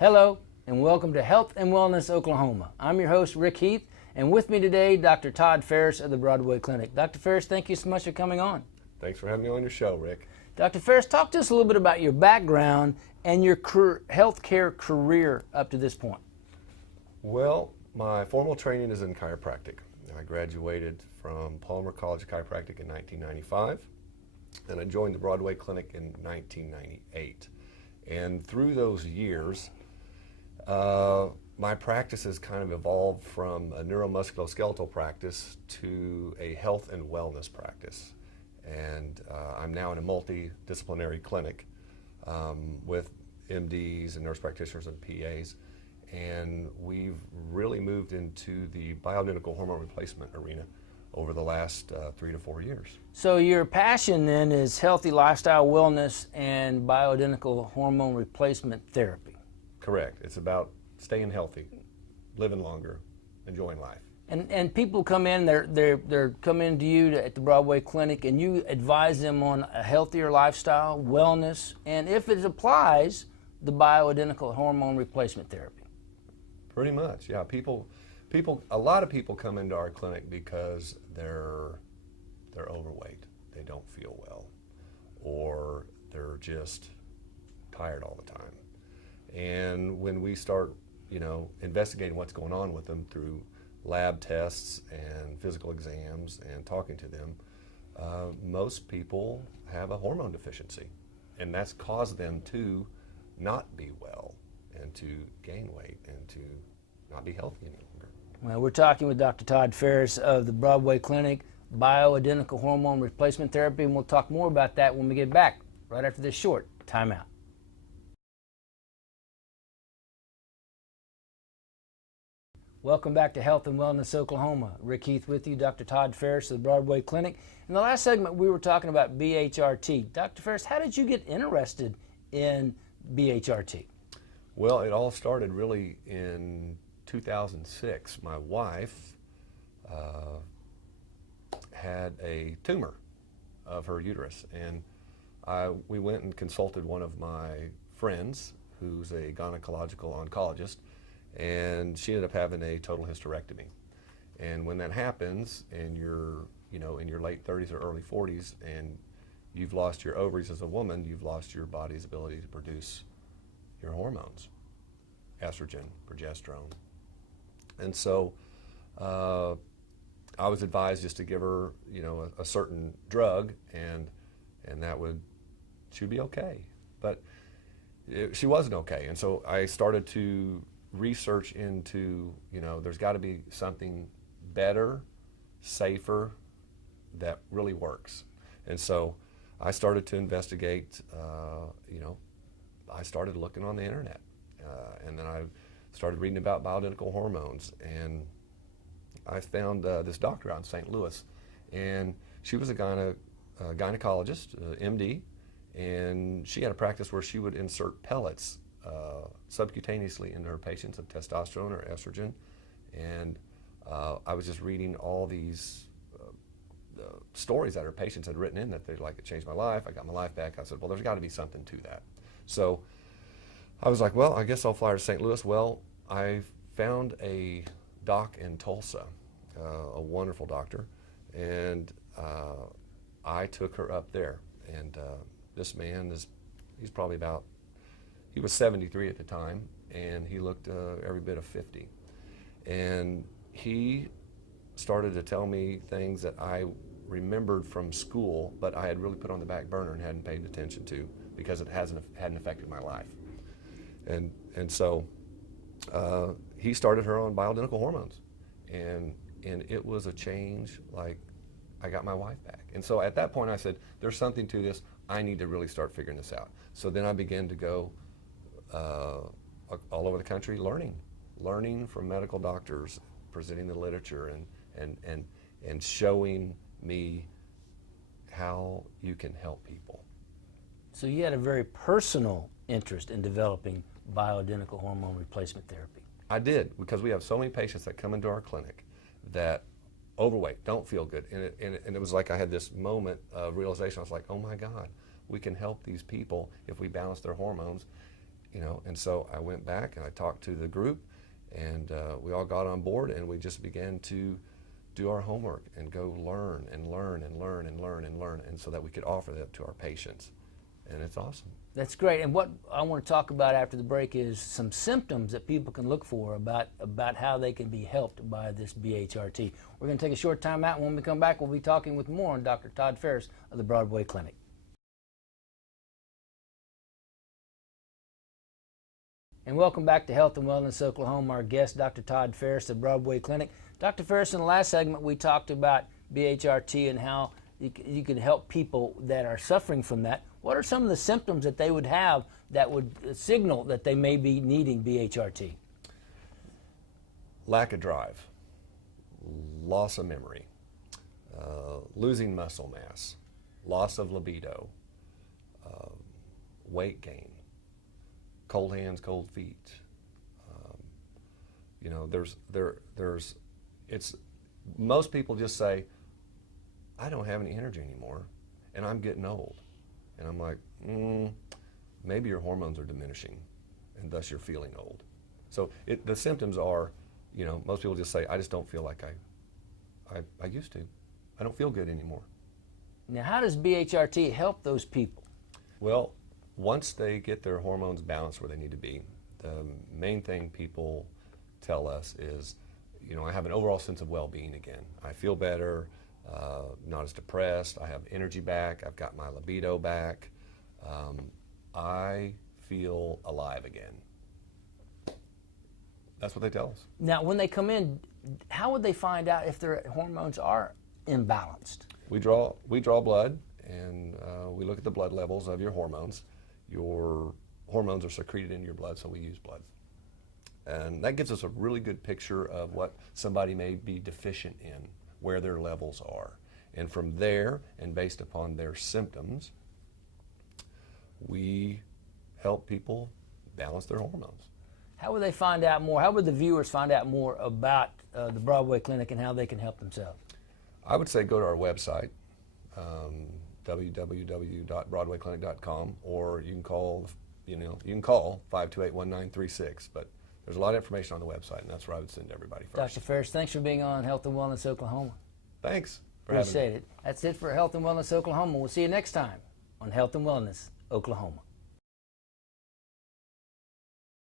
Hello, and welcome to Health and Wellness Oklahoma. I'm your host, Rick Heath, and with me today, Dr. Todd Farris of the Broadway Clinic. Dr. Farris, thank you so much for coming on. Thanks for having me on your show, Rick. Dr. Farris, talk to us a little bit about your background and your healthcare career up to this point. Well, my formal training is in chiropractic. I graduated from Palmer College of Chiropractic in 1995, and I joined the Broadway Clinic in 1998. And through those years, my practice has kind of evolved from a neuromusculoskeletal practice to a health and wellness practice. And I'm now in a multidisciplinary clinic with MDs and nurse practitioners and PAs. And we've really moved into the bioidentical hormone replacement arena over the last 3 to 4 years. So your passion then is healthy lifestyle wellness and bioidentical hormone replacement therapy. Correct. It's about staying healthy, living longer, enjoying life. And people come in, they're coming to you at the Broadway Clinic, and you advise them on a healthier lifestyle, wellness, and if it applies, the bioidentical hormone replacement therapy. Pretty much, yeah. A lot of people come into our clinic because they're overweight, they don't feel well, or they're just tired all the time. And when we start, investigating what's going on with them through lab tests and physical exams and talking to them, most people have a hormone deficiency, and that's caused them to not be well and to gain weight and to not be healthy any longer. Well, we're talking with Dr. Todd Farris of the Broadway Clinic, bioidentical hormone replacement therapy, and we'll talk more about that when we get back right after this short timeout. Welcome back to Health and Wellness Oklahoma. Rick Heath with you, Dr. Todd Farris of the Broadway Clinic. In the last segment, we were talking about BHRT. Dr. Farris, how did you get interested in BHRT? Well, it all started really in 2006. My wife had a tumor of her uterus, and we went and consulted one of my friends who's a gynecological oncologist, and she ended up having a total hysterectomy. And when that happens, and you're in your late 30s or early 40s, and you've lost your ovaries as a woman, you've lost your body's ability to produce your hormones, estrogen, progesterone. And so I was advised just to give her, a certain drug, and she would be okay. But she wasn't okay, and so I started to research into, there's got to be something better, safer, that really works. And so I started to investigate, I started looking on the internet, and then I started reading about bioidentical hormones, and I found this doctor out in St. Louis, and she was a gynecologist, MD, and she had a practice where she would insert pellets subcutaneously into her patients of testosterone or estrogen. And I was just reading all these stories that her patients had written in that they like, it changed my life, I got my life back. I said, well, there's got to be something to that. So I was like, well, I guess I'll fly to St. Louis. Well, I found a doc in Tulsa, a wonderful doctor, and I took her up there. And this man he's probably he was 73 at the time, and he looked every bit of 50. And he started to tell me things that I remembered from school, but I had really put on the back burner and hadn't paid attention to because it hadn't affected my life. And so he started her on bioidentical hormones, and it was a change. Like, I got my wife back. And so at that point I said, there's something to this. I need to really start figuring this out. So then I began to go all over the country learning from medical doctors, presenting the literature and showing me how you can help people. So you had a very personal interest in developing bioidentical hormone replacement therapy. I did, because we have so many patients that come into our clinic that overweight, don't feel good. And it was like I had this moment of realization. I was like, oh my God, we can help these people if we balance their hormones. you know. And so I went back and I talked to the group, and we all got on board, and we just began to do our homework and go learn and learn and learn and learn and learn, and so that we could offer that to our patients. And it's awesome. That's great. And what I want to talk about after the break is some symptoms that people can look for about how they can be helped by this BHRT. We're going to take a short time out, and when we come back, we'll be talking with more on Dr. Todd Farris of the Broadway Clinic. And welcome back to Health and Wellness Oklahoma. Our guest, Dr. Todd Farris of the Broadway Clinic. Dr. Farris, in the last segment, we talked about BHRT and how you can help people that are suffering from that. What are some of the symptoms that they would have that would signal that they may be needing BHRT? Lack of drive, loss of memory, losing muscle mass, loss of libido, weight gain, cold hands, cold feet. You know, most people just say, I don't have any energy anymore, and I'm getting old. And I'm like, maybe your hormones are diminishing, and thus you're feeling old. So the symptoms are, you know, most people just say, I just don't feel like I used to. I don't feel good anymore. Now, how does BHRT help those people? Well, once they get their hormones balanced where they need to be, the main thing people tell us is, you know, I have an overall sense of well-being again. I feel better. Not as depressed, I have energy back, I've got my libido back, I feel alive again. That's what they tell us. Now, when they come in, how would they find out if their hormones are imbalanced? We draw blood, and we look at the blood levels of your hormones. Your hormones are secreted in your blood, so we use blood. And that gives us a really good picture of what somebody may be deficient in, where their levels are. And from there, and based upon their symptoms, we help people balance their hormones. How would they find out more? How would the viewers find out more about the Broadway Clinic and how they can help themselves? I would say go to our website, www.broadwayclinic.com, or you can call 528-1936. But there's a lot of information on the website, and that's where I would send everybody first. Dr. Farris, thanks for being on Health and Wellness Oklahoma. Thanks for having me. Appreciate it. That's it for Health and Wellness Oklahoma. We'll see you next time on Health and Wellness Oklahoma.